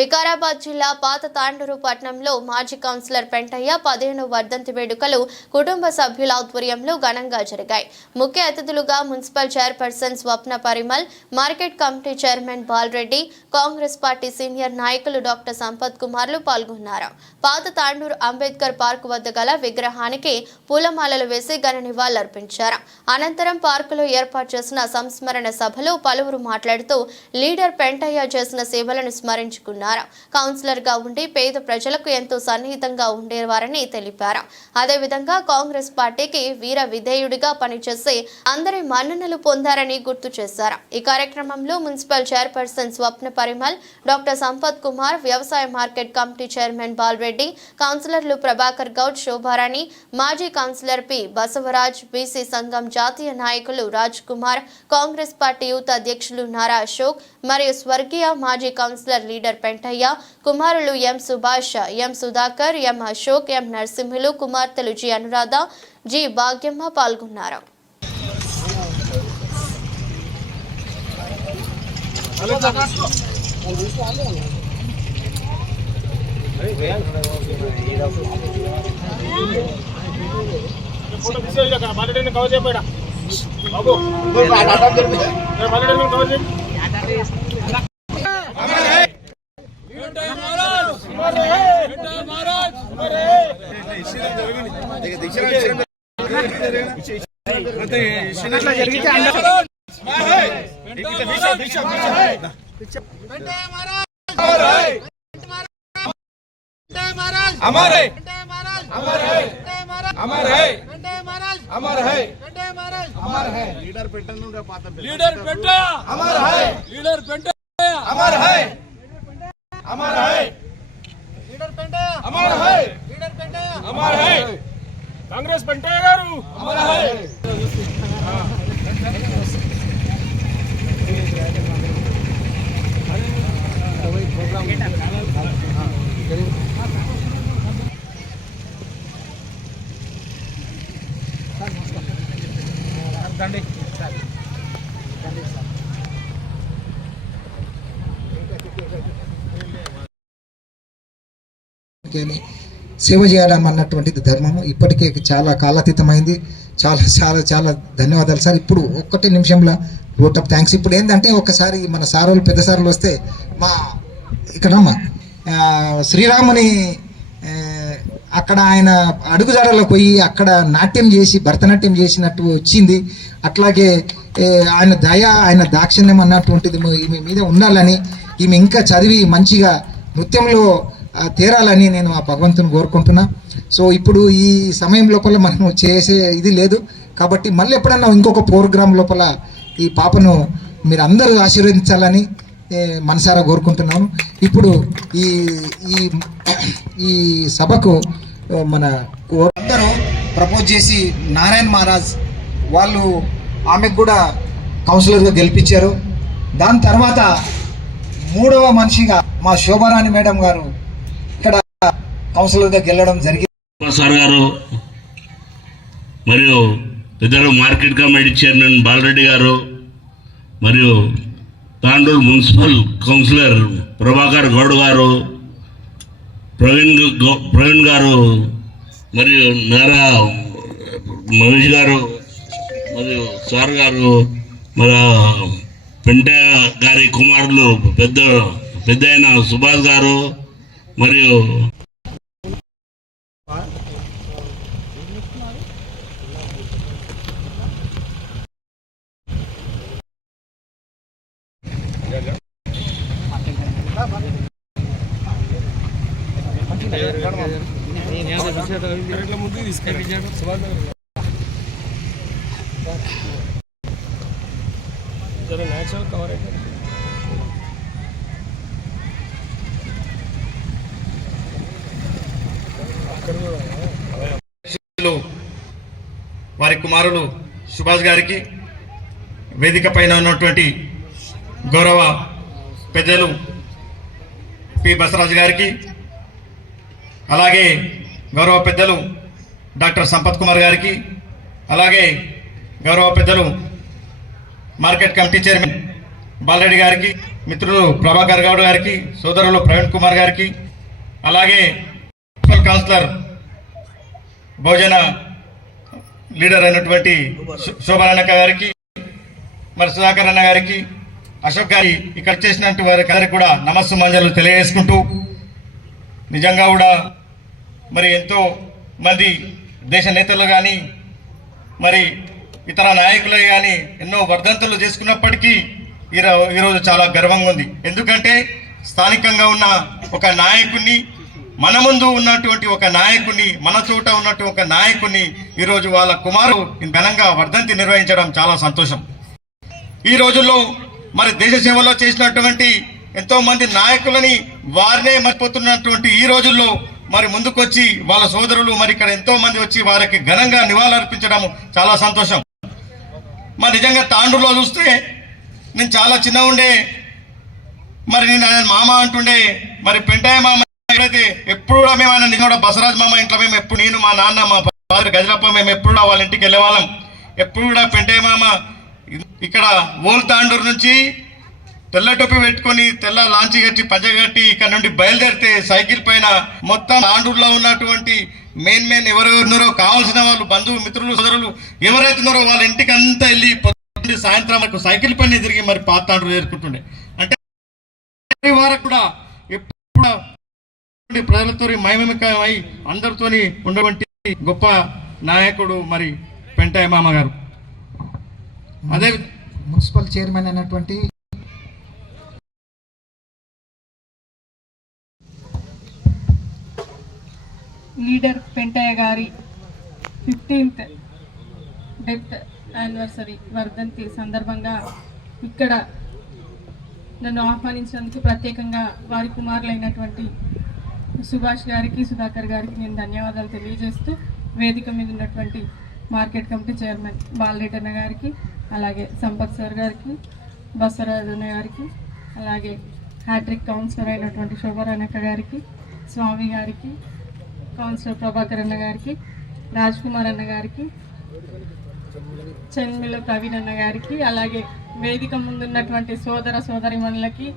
వికారాబాద్ జిల్లా పాత తాండూరు పట్టణంలో మాజీ కౌన్సిలర్ పెంటయ్య 15వ వర్ధంతి వేడుకలు కుటుంబ సభ్యుల ఆధ్వర్యంలో ఘనంగా జరిగాయి. ముఖ్య అతిథులుగా municipal chairperson Swapna Parimal, market committee chairman Balreddy, Congress party senior నాయకులు డాక్టర్ సంపత్ కుమార్లు పాల్గొన్నారు. పాత తాండూరు అంబేద్కర్ పార్కు వద్ద గల విగ్రహానికి పూలమాలలు వేసి ఘన నివాళులర్పించారు. అనంతరం పార్కులో ఏర్పాటు చేసిన సంస్మరణ సభలో పలువురు మాట్లాడుతూ లీడర్ పెంటయ్య చేసిన సేవలను స్మరించుకున్నారు. కౌన్సిలర్ గా ఉండి పేద ప్రజలకు ఎంతో సన్నిహితంగా ఉండేవారని తెలిపారు. అదేవిధంగా కాంగ్రెస్ పార్టీకి వీర విధేయుడిగా పనిచేసి అందరి మన్ననలు పొందారని గుర్తు చేశారు. ఈ కార్యక్రమంలో municipal chairperson Swapna Parimal, doctor Sampath Kumar, వ్యవసాయ మార్కెట్ కమిటీ చైర్మన్ బాలరెడ్డి, కౌన్సిలర్లు ప్రభాకర్ గౌడ్, శోభారాణి, మాజీ కౌన్సిలర్ పి బసవరాజ్, బీసీ సంఘం జాతీయ నాయకులు రాజ్ కుమార్, కాంగ్రెస్ పార్టీ యూత్ అధ్యక్షులు నారా అశోక్ మరియు స్వర్గీయ మాజీ కౌన్సిలర్ లీడర్ పెంటయ్య కుమారులు ఎం సుభాష్, ఎం సుధాకర్, ఎం అశోక్, ఎం నరసింహులు, కుమార్తెలు జి అనురాధ, జి భాగ్యమ్మ పాల్గొన్నారు. लीडर पेंटैया अमर है, लीडर पेंटैया अमर है, अमर है, लीडर पेंटैया अमर है, लीडर पेंटैया अमर है, कांग्रेस पेंटैया गारू अमर है. సేవ చేయడం అన్నటువంటిది ధర్మము. ఇప్పటికే చాలా కాలాతీతమైంది. చాలా చాలా చాలా ధన్యవాదాలు సార్. ఇప్పుడు ఒక్కటే నిమిషంలో ఓట్ ఆఫ్ థ్యాంక్స్. ఇప్పుడు ఏంటంటే ఒకసారి మన సారులు పెద్ద సారులు వస్తే మా ఇక్కడమ్మా శ్రీరాముని అక్కడ ఆయన అడుగుజాడలో పోయి అక్కడ నాట్యం చేసి భరతనాట్యం చేసినట్టు వచ్చింది. అట్లాగే ఆయన దయ, ఆయన దాక్షిణ్యం అన్నటువంటిది ఈమె మీద ఉండాలని, ఈమె ఇంకా చదివి మంచిగా నృత్యంలో తేరాలని నేను ఆ భగవంతుని కోరుకుంటున్నా. సో ఇప్పుడు ఈ సమయం లోపల మనం చేసే ఇది లేదు కాబట్టి మళ్ళీ ఎప్పుడన్నా ఇంకొక ప్రోగ్రాం లోపల ఈ పాపను మీరు అందరూ ఆశీర్వదించాలని మనసారా కోరుకుంటున్నాను. ఇప్పుడు ఈ ఈ ఈ సభకు మన అందరూ ప్రపోజ్ చేసి నారాయణ మహారాజ్ వాళ్ళు ఆమెకు కూడా కౌన్సిలర్గా గెలిపించారు. దాని తర్వాత మూడవ మనిషిగా మా శోభారాణి మేడం గారు ఇక్కడ కౌన్సిలర్గా గెలవడం జరిగింది. సార్ గారు మరియు పెద్దలు మార్కెట్ కమిటీ చైర్మన్ బాలరెడ్డి గారు మరియు తాండూరు మున్సిపల్ కౌన్సిలర్ ప్రభాకర్ గౌడ్ గారు, ప్రవీణ్ గారు మరియు నారా మహేష్ గారు మరియు సార్ గారు, మన పెంటయ్య గారి కుమారులు పెద్ద అయిన సుభాష్ గారు మరియు వారి కుమారులు సుభాష్ గారికి, వేదిక పైన ఉన్నటువంటి గౌరవ పెద్దలు పి బసవరాజు గారికి, అలాగే గౌరవ పెద్దలు డాక్టర్ సంపత్ కుమార్ గారికి, అలాగే గౌరవ పెద్దలు మార్కెట్ కమిటీ చైర్మన్ బాలరెడ్డి గారికి, మిత్రులు ప్రభాకర్ గౌడ్ గారికి, సోదరులు ప్రవీణ్ కుమార్ గారికి, అలాగే మున్సిపల్ కౌన్సిలర్ బహుజన లీడర్ అయినటువంటి శోభనక్క గారికి, మరి సుధాకర్ అన్న గారికి, అశోక్ గారి ఇక్కడ చేసినట్టు వారికి అందరికి కూడా నమస్సు మంజలు తెలియజేసుకుంటూ, నిజంగా కూడా మరి ఎంతో మంది దేశ నేతలు కానీ మరి ఇతర నాయకులు కానీ ఎన్నో వర్ధంతులు చేసుకున్నప్పటికీ ఈరోజు చాలా గర్వంగా ఉంది. ఎందుకంటే స్థానికంగా ఉన్న ఒక నాయకుడిని, మన ముందు ఉన్నటువంటి ఒక నాయకుడిని, మన చోట ఉన్నటువంటి ఒక నాయకుడిని ఈరోజు వాళ్ళ కుమారు ఘనంగా వర్ధంతి నిర్వహించడం చాలా సంతోషం. ఈ రోజుల్లో మరి దేశ సేవలో చేసినటువంటి ఎంతో మంది నాయకులని వారినే మర్చిపోతున్నటువంటి ఈ రోజుల్లో మరి ముందుకొచ్చి వాళ్ళ సోదరులు మరి ఇక్కడ ఎంతో మంది వచ్చి వారికి ఘనంగా నివాళులర్పించడం చాలా సంతోషం. మరి నిజంగా తాండూరులో చూస్తే నేను చాలా చిన్న ఉండే, మరి నేను ఆయన మామ అంటుండే, మరి పెంటయ్య మామ ఎప్పుడైతే ఎప్పుడు కూడా మేము ఆయన నిజంగా బసరాజ్ మామ ఇంట్లో మేము ఎప్పుడు, నేను మా నాన్న మా ఫాదర్ గజలప్ప మేము ఎప్పుడు వాళ్ళ ఇంటికి వెళ్ళేవాళ్ళం. ఎప్పుడు కూడా పెంటయ్య మామ ఇక్కడ ఓల్ తాండూరు నుంచి తెల్ల టోపీ పెట్టుకొని తెల్ల లాంచి కట్టి పంచగట్టి ఇక్కడ నుండి బయలుదేరితే సైకిల్ పైన మొత్తం తాండూరులో ఉన్నటువంటి మెయిన్ ఎవరెవరున్నారో కావాల్సిన వాళ్ళు బంధువు మిత్రులు సోదరులు ఎవరైతున్నారో వాళ్ళ ఇంటికి అంతా వెళ్ళి పొద్దున్న సాయంత్రం వరకు సైకిల్ పైన తిరిగి మరి పాత తాండూరు చేరుకుంటుండే. అంటే వారికి కూడా ఎప్పుడు ప్రజలతో మహిమమై అందరితో ఉన్నటువంటి గొప్ప నాయకుడు మరి పెంటయ్య మామ గారు. అదే మున్సిపల్ చైర్మన్ అయినటువంటి లీడర్ పెంటయ్య గారి 15th డెత్ యానివర్సరీ వర్ధంతి సందర్భంగా ఇక్కడ నన్ను ఆహ్వానించినందుకు ప్రత్యేకంగా వారి కుమారులైనటువంటి సుభాష్ గారికి, సుధాకర్ గారికి నేను ధన్యవాదాలు తెలియజేస్తూ, వేదిక మీద ఉన్నటువంటి మార్కెట్ కమిటీ చైర్మన్ బాలరెడ్డి అన్న గారికి, అలాగే సంపత్ సార్ గారికి, బసరాజ్ అన్న గారికి, అలాగే హ్యాట్రిక్ కౌన్సిలర్ అయినటువంటి శోభరానక్క గారికి, స్వామి గారికి, కౌన్సిలర్ ప్రభాకర్ అన్న గారికి, రాజ్ కుమార్ అన్న గారికి, చెన్మిల ప్రవీణ్ అన్న గారికి, అలాగే వేదిక ముందున్నటువంటి సోదర సోదరిమణులకి,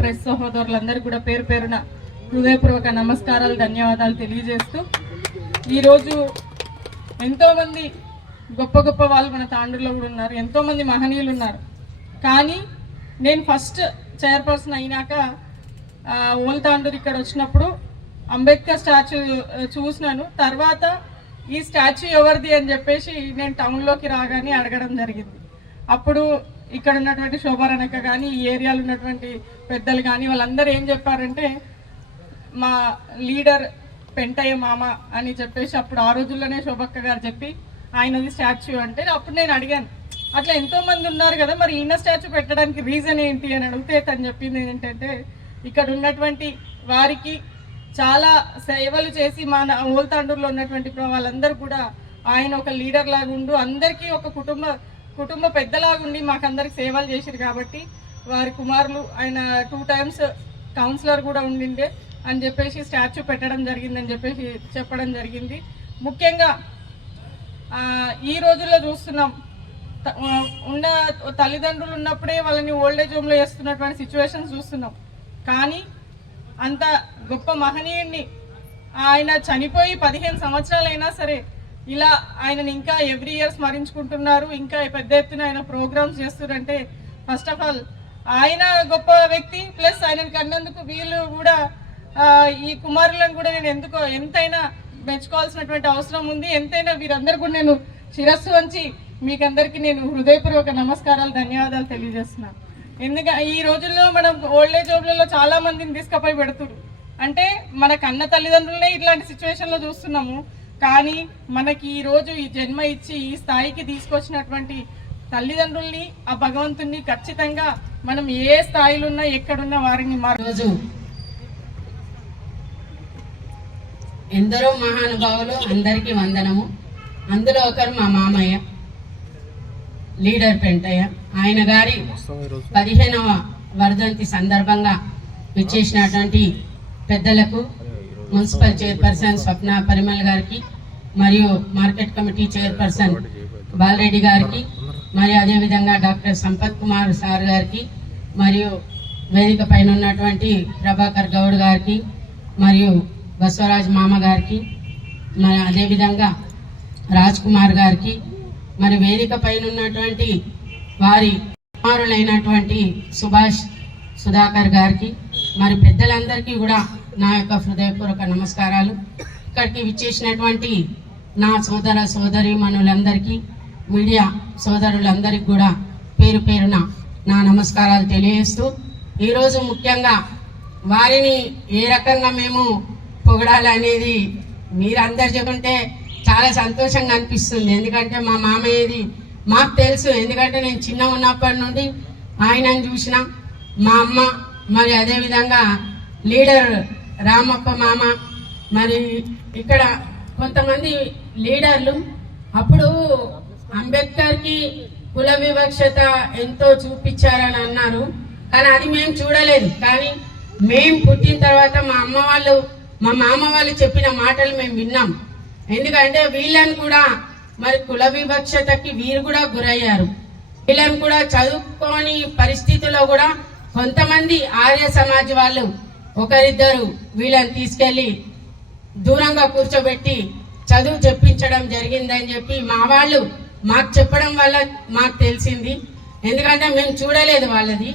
ప్రెస్ సహోదరులందరికీ కూడా పేరు పేరున హృదయపూర్వక నమస్కారాలు, ధన్యవాదాలు తెలియజేస్తూ, ఈరోజు ఎంతోమంది గొప్ప గొప్ప వాళ్ళు మన తాండూరులో కూడా ఉన్నారు, ఎంతోమంది మహనీయులు ఉన్నారు. కానీ నేను ఫస్ట్ చైర్పర్సన్ అయినాక ఓల్ తాండూరు ఇక్కడ వచ్చినప్పుడు అంబేద్కర్ స్టాచ్యూ చూసినాను. తర్వాత ఈ స్టాచ్యూ ఎవరిది అని చెప్పేసి నేను టౌన్లోకి రాగానే అడగడం జరిగింది. అప్పుడు ఇక్కడ ఉన్నటువంటి శోభారానక్క కానీ, ఈ ఏరియాలో ఉన్నటువంటి పెద్దలు కానీ వాళ్ళందరూ ఏం చెప్పారంటే మా లీడర్ పెంటయ్య మామ అని చెప్పేసి అప్పుడు ఆ రోజుల్లోనే శోభక్క గారు చెప్పి ఆయనది స్టాచ్యూ అంటే, అప్పుడు నేను అడిగాను అట్లా ఎంతోమంది ఉన్నారు కదా, మరి ఈయన స్టాచ్యూ పెట్టడానికి రీజన్ ఏంటి అని అడిగితే తను చెప్పింది ఏంటంటే ఇక్కడ ఉన్నటువంటి వారికి చాలా సేవలు చేసి మన ఓల్ తాండూరులో ఉన్నటువంటి వాళ్ళందరూ కూడా ఆయన ఒక లీడర్ లాగా ఉండు, అందరికీ ఒక కుటుంబ పెద్దలాగుండి మాకందరికి సేవలు చేశారు. కాబట్టి వారి కుమారులు ఆయన 2 times కౌన్సిలర్ కూడా ఉండిండే అని చెప్పేసి స్టాచ్యూ పెట్టడం జరిగిందని చెప్పేసి చెప్పడం జరిగింది. ముఖ్యంగా ఈ రోజుల్లో చూస్తున్నాం, ఉన్న తల్లిదండ్రులు ఉన్నప్పుడే వాళ్ళని ఓల్డేజ్ హోమ్లో వేస్తున్నటువంటి సిచ్యువేషన్స్ చూస్తున్నాం. కానీ అంత గొప్ప మహనీయుడిని ఆయన చనిపోయి 15 సంవత్సరాలైనా సరే ఇలా ఆయనని ఇంకా ఎవ్రీ ఇయర్ స్మరించుకుంటున్నారు, ఇంకా పెద్ద ఎత్తున ఆయన ప్రోగ్రామ్స్ చేస్తున్నారంటే ఫస్ట్ ఆఫ్ ఆల్ ఆయన గొప్ప వ్యక్తి, ప్లస్ ఆయనను కన్నందుకు వీళ్ళు కూడా ఈ కుమారులను కూడా నేను ఎంతైనా మెచ్చుకోవాల్సినటువంటి అవసరం ఉంది. ఎంతైనా వీరందరూ కూడా నేను శిరస్సు వంచి మీకందరికీ నేను హృదయపూర్వక నమస్కారాలు, ధన్యవాదాలు తెలియజేస్తున్నాను. ఎందుకంటే ఈ రోజుల్లో మనం ఓల్డేజ్ హోమ్లలో చాలా మందిని తీసుకుపోయి పెడుతున్నారు. అంటే మన కన్న తల్లిదండ్రులనే ఇట్లాంటి సిచ్యువేషన్లో చూస్తున్నాము. కానీ మనకి ఈ రోజు ఈ జన్మ ఇచ్చి ఈ స్థాయికి తీసుకొచ్చినటువంటి తల్లిదండ్రుల్ని, ఆ భగవంతుని ఖచ్చితంగా మనం ఏ స్థాయిలో ఉన్నా ఎక్కడున్నా వారిని రోజు ఎందరో మహానుభావులు, అందరికీ వందనము. అందులో ఒకరు మా మామయ్య లీడర్ పెంటయ్య. ఆయన గారి 15వ వర్ధంతి సందర్భంగా విచ్చేసినటువంటి పెద్దలకు, మున్సిపల్ చైర్పర్సన్ స్వప్న పరిమల్ గారికి, మరియు మార్కెట్ కమిటీ చైర్పర్సన్ బాలరెడ్డి గారికి, మరియు అదేవిధంగా డాక్టర్ సంపత్ కుమార్ సార్ గారికి, మరియు వేదిక పైన ఉన్నటువంటి ప్రభాకర్ గౌడ్ గారికి మరియు బసవరాజ్ మామ గారికి మరి అదేవిధంగా రాజ్ కుమార్ గారికి మరి వేదిక పైన ఉన్నటువంటి వారి కుమారులైనటువంటి సుభాష్ సుధాకర్ గారికి మరి పెద్దలందరికీ కూడా నా యొక్క హృదయపూర్వక నమస్కారాలు. ఇక్కడికి విచ్చేసినటువంటి నా సోదర సోదరీమణులందరికీ మీడియా సోదరులందరికీ కూడా పేరు పేరున నా నమస్కారాలు తెలియజేస్తూ ఈరోజు ముఖ్యంగా వారిని ఏ రకంగా మేము పొగడాలనేది మీరందరు చెప్పుంటే చాలా సంతోషంగా అనిపిస్తుంది. ఎందుకంటే మా మామయ్యది మాకు తెలుసు. ఎందుకంటే నేను చిన్న ఉన్నప్పటి నుండి ఆయనను చూసిన మా అమ్మ మరి అదేవిధంగా లీడర్ రామప్ప మామ మరి ఇక్కడ కొంతమంది లీడర్లు అప్పుడు అంబేద్కర్కి కుల వివక్షత ఎంతో చూపించారని అన్నారు. కానీ అది మేము చూడలేదు. కానీ మేము పుట్టిన తర్వాత మా మామ వాళ్ళు చెప్పిన మాటలు మేము విన్నాం. ఎందుకంటే వీళ్ళని కూడా మరి కుల వివక్షతకి వీరు కూడా గురయ్యారు. వీళ్ళని కూడా చదువుకోని పరిస్థితుల్లో కూడా కొంతమంది ఆర్య సమాజ్ వాళ్ళు ఒకరిద్దరు వీళ్ళని తీసుకెళ్లి దూరంగా కూర్చోబెట్టి చదువు చెప్పించడం జరిగిందని చెప్పి మా వాళ్ళు మాకు చెప్పడం వల్ల మాకు తెలిసింది. ఎందుకంటే మేము చూడలేదు వాళ్ళది.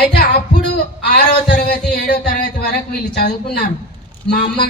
అయితే అప్పుడు 6వ తరగతి 7వ తరగతి వరకు వీళ్ళు చదువుకున్నారు. మా అమ్మ